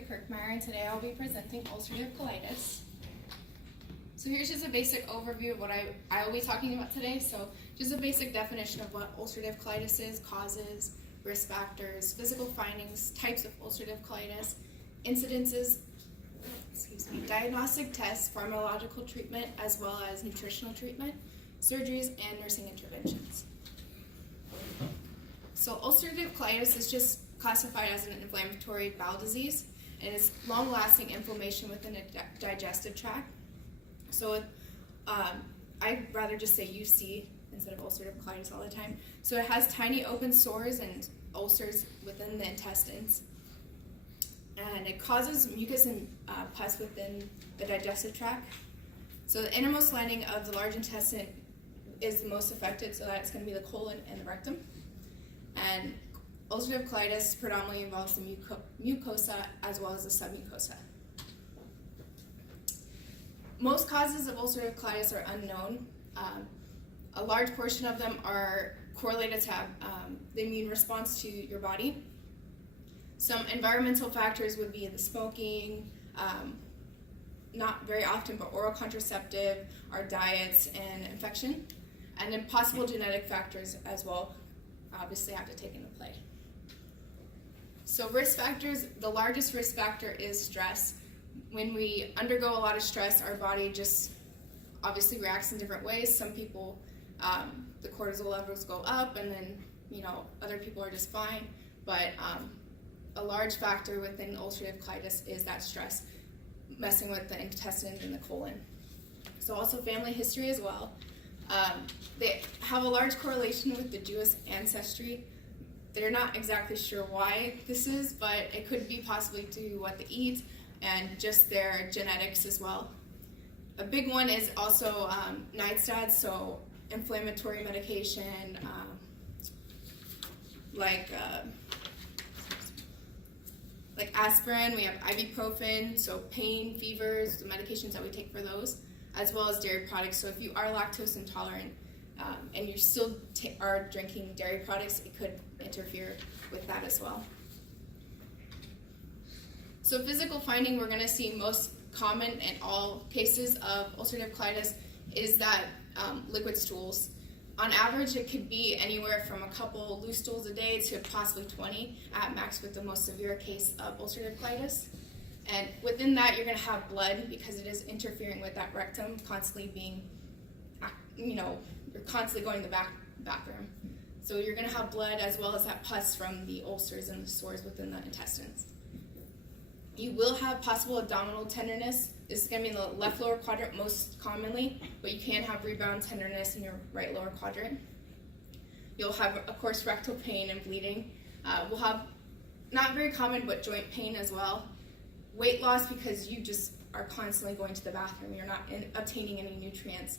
Kirkmeyer, and today I'll be presenting ulcerative colitis. So here's just a basic overview of what I will be talking about today. So just a basic definition of what ulcerative colitis is, causes, risk factors, physical findings, types of ulcerative colitis, incidences, diagnostic tests, pharmacological treatment, as well as nutritional treatment, surgeries, and nursing interventions. So ulcerative colitis is just classified as an inflammatory bowel disease, and it's long-lasting inflammation within the digestive tract. So I'd rather just say UC instead of ulcerative colitis all the time. So it has tiny open sores and ulcers within the intestines, and it causes mucus and pus within the digestive tract. So the innermost lining of the large intestine is the most affected, so that's going to be the colon and the rectum. And ulcerative colitis predominantly involves the mucosa as well as the submucosa. Most causes of ulcerative colitis are unknown. A large portion of them are correlated to the immune response to your body. Some environmental factors would be the smoking, not very often, but oral contraceptive, our diets, and infection. And then possible genetic factors as well obviously have to take into play. So risk factors, the largest risk factor is stress. When we undergo a lot of stress, our body just obviously reacts in different ways. Some people, the cortisol levels go up, and then other people are just fine. But a large factor within ulcerative colitis is that stress messing with the intestines and the colon. So also family history as well. They have a large correlation with the Jewish ancestry. They're not exactly sure why this is, but it could be possibly due to what they eat and just their genetics as well. A big one is also NSAIDs, so inflammatory medication, like aspirin. We have ibuprofen, so pain, fevers, the medications that we take for those, as well as dairy products. So if you are lactose intolerant and you still are drinking dairy products, it could interfere with that as well. So physical finding we're going to see most common in all cases of ulcerative colitis is that liquid stools. On average, it could be anywhere from a couple loose stools a day to possibly 20 at max with the most severe case of ulcerative colitis. And within that, you're going to have blood because it is interfering with that rectum, constantly being, you're constantly going to the bathroom. So you're going to have blood as well as that pus from the ulcers and the sores within the intestines. You will have possible abdominal tenderness. This is going to be in the left lower quadrant most commonly, but you can have rebound tenderness in your right lower quadrant. You'll have, of course, rectal pain and bleeding. We'll have, not very common, but joint pain as well. Weight loss because you just are constantly going to the bathroom. You're not obtaining any nutrients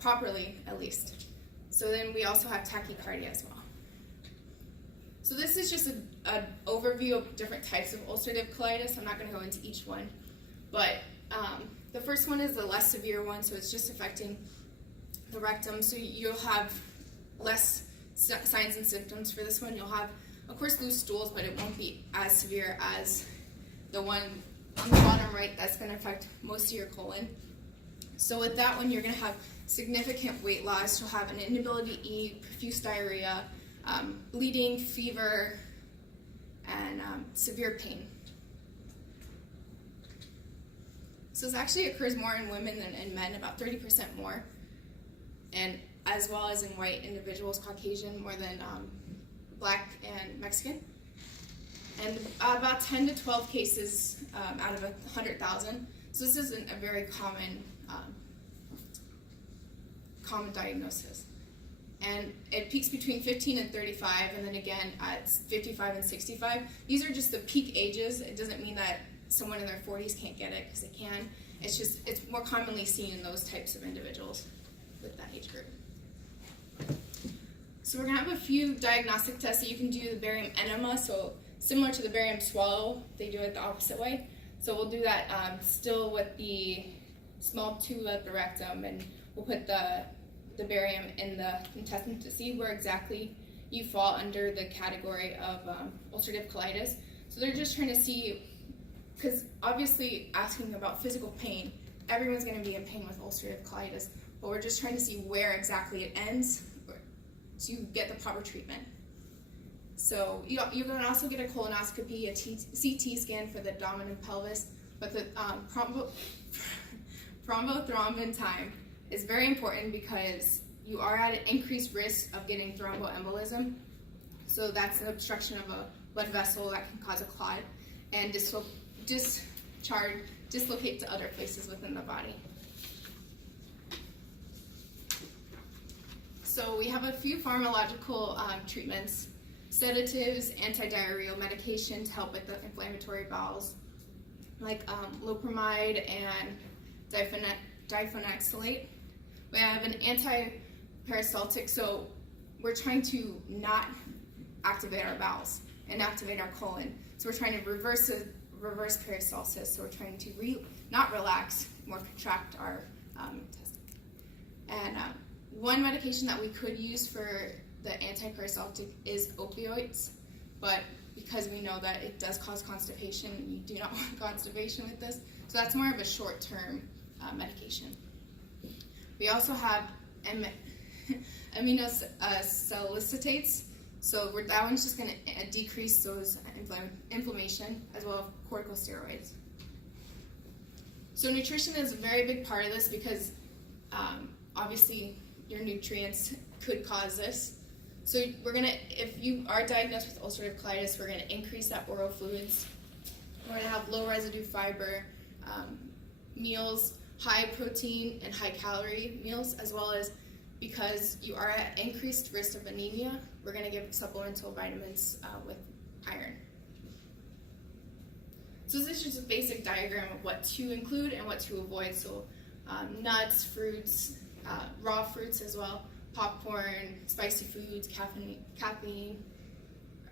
properly, at least. So then we also have tachycardia as well. So this is just an overview of different types of ulcerative colitis. I'm not going to go into each one, but the first one is the less severe one, so it's just affecting the rectum. So you'll have less signs and symptoms for this one. You'll have, of course, loose stools, but it won't be as severe as the one on the bottom right that's going to affect most of your colon. So with that one, you're going to have significant weight loss. You'll have an inability to eat, profuse diarrhea, bleeding, fever, and severe pain. So this actually occurs more in women than in men, about 30% more, and as well as in white individuals, Caucasian, more than black and Mexican. And about 10 to 12 cases out of 100,000. So this isn't a very common diagnosis. And it peaks between 15 and 35, and then again at 55 and 65. These are just the peak ages. It doesn't mean that someone in their 40s can't get it, because they can. It's just, it's more commonly seen in those types of individuals with that age group. So we're going to have a few diagnostic tests that you can do. The barium enema, so similar to the barium swallow, they do it the opposite way. So we'll do that still with the small tube at the rectum, and we'll put the barium in the intestine to see where exactly you fall under the category of ulcerative colitis. So they're just trying to see because obviously asking about physical pain, everyone's going to be in pain with ulcerative colitis, but we're just trying to see where exactly it ends to get the proper treatment. So you can also get a colonoscopy, a CT scan for the abdomen and pelvis, but the thrombin time is very important because you are at an increased risk of getting thromboembolism. So that's an obstruction of a blood vessel that can cause a clot and dislocate to other places within the body. So we have a few pharmacological treatments: sedatives, antidiarrheal medication to help with the inflammatory bowels, like loperamide and diphenxylate. We have an anti-peristaltic, so we're trying to not activate our bowels and activate our colon. So we're trying to reverse peristalsis. So we're trying to not relax, more contract our intestines. And one medication that we could use for the anti-peristaltic is opioids, but because we know that it does cause constipation, you do not want constipation with this. So that's more of a short-term medication. We also have aminosalicitates. So that one's just going to decrease those inflammation, as well as corticosteroids. So nutrition is a very big part of this because obviously your nutrients could cause this. So if you are diagnosed with ulcerative colitis, we're going to increase that oral fluids. We're going to have low residue fiber meals, high protein and high calorie meals, as well as, because you are at increased risk of anemia, we're going to give supplemental vitamins with iron. So this is just a basic diagram of what to include and what to avoid. So nuts, fruits, raw fruits as well, popcorn, spicy foods, caffeine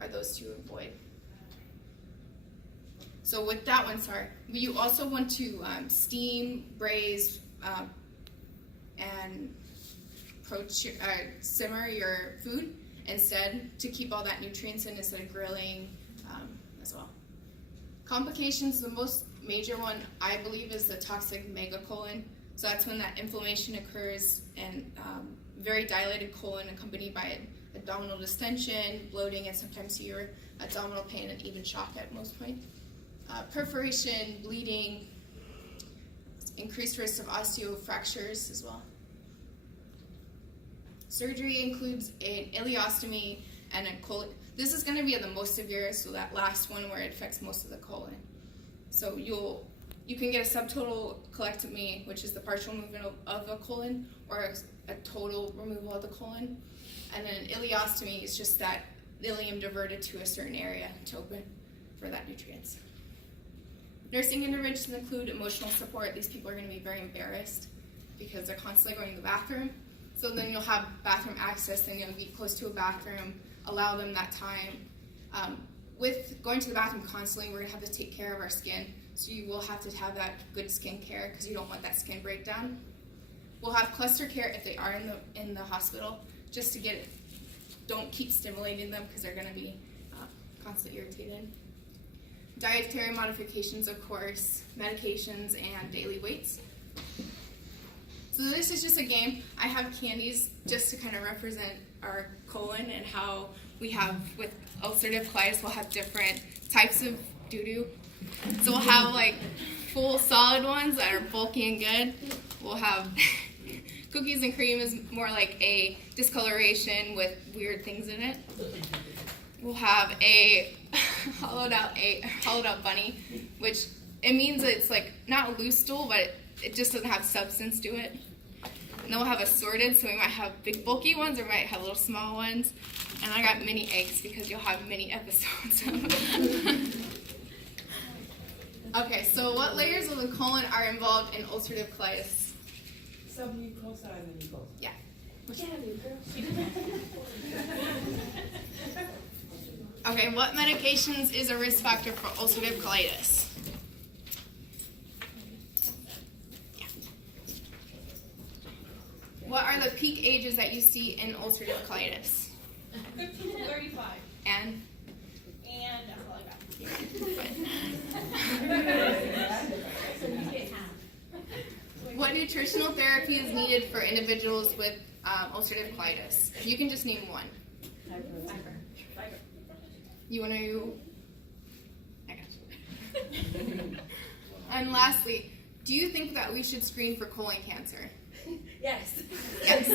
are those to avoid. So with that one, you also want to steam, braise, and simmer your food instead to keep all that nutrients in instead of grilling as well. Complications, the most major one I believe is the toxic megacolon. So that's when that inflammation occurs and very dilated colon accompanied by abdominal distension, bloating, and sometimes severe abdominal pain and even shock at most points. Perforation, bleeding, increased risk of osteofractures as well. Surgery includes an ileostomy and a colon. This is going to be the most severe, so that last one where it affects most of the colon. So you can get a subtotal colectomy, which is the partial removal of the colon, or a total removal of the colon. And then an ileostomy is just that ileum diverted to a certain area to open for that nutrients. Nursing interventions include emotional support. These people are going to be very embarrassed because they're constantly going to the bathroom. So then you'll have bathroom access, then you'll be close to a bathroom, allow them that time. With going to the bathroom constantly, we're going to have to take care of our skin. So you will have to have that good skin care because you don't want that skin breakdown. We'll have cluster care if they are in the hospital, just to get it. Don't keep stimulating them because they're going to be constantly irritated. Dietary modifications, of course, medications, and daily weights. So this is just a game. I have candies just to kind of represent our colon and how we have, with ulcerative colitis, we'll have different types of doo-doo. So we'll have like full solid ones that are bulky and good. We'll have cookies and cream is more like a discoloration with weird things in it. We'll have a hollowed out bunny, which it means it's like not a loose stool, but it just doesn't have substance to it. And then we'll have assorted, so we might have big bulky ones or we might have little small ones. And I got mini eggs because you'll have mini episodes. Okay, so what layers of the colon are involved in ulcerative colitis? Submucosa and the mucosa. Yeah. Okay, what medications is a risk factor for ulcerative colitis? Yeah. What are the peak ages that you see in ulcerative colitis? 15 to 35. And And that's all I got. yeah. What nutritional therapy is needed for individuals with ulcerative colitis? You can just name one. Fiber. You want to? I got you. And lastly, do you think that we should screen for colon cancer? Yes. Yes.